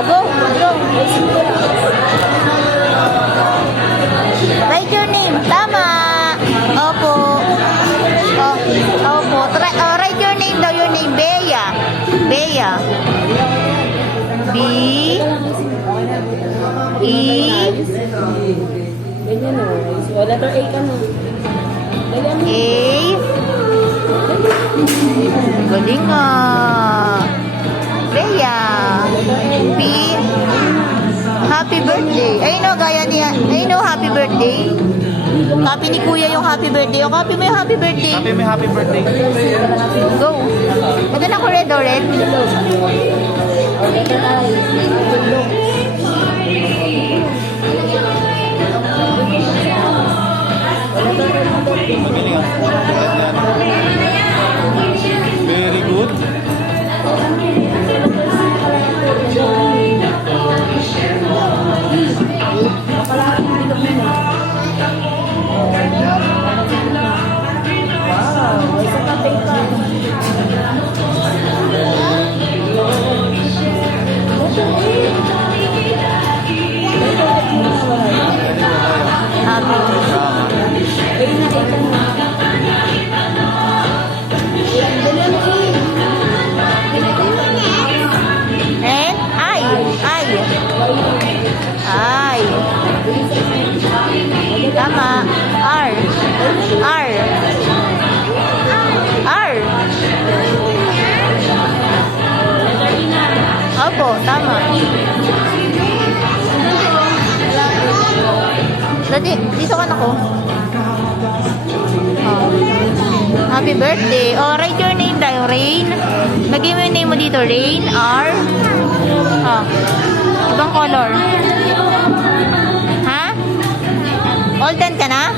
Go. Write your name. Tama. Opo. Oh, opo. Write your name daw. Your name. Bea. Bea. B. E. Ganyan o. So, letter A ka mo. A. Galing nga. Bea. B. Happy birthday. Ay no, gaya niya. Ay no, happy birthday. Copy ni kuya yung happy birthday. O, copy mo yung happy birthday. Happy may happy birthday. Go. Ito na ko red o red. Letter I. Magaling ah. Very good. Wow, may isa pang paper. Happy. And I. Tama. R. Opo, tama. Dito ka na ko. Oh. Happy birthday. Oh, write your name tayo. Rain. Lagay mo yung name mo dito. Rain. R. Oh. Ibang color. Ha? All 10 ka na?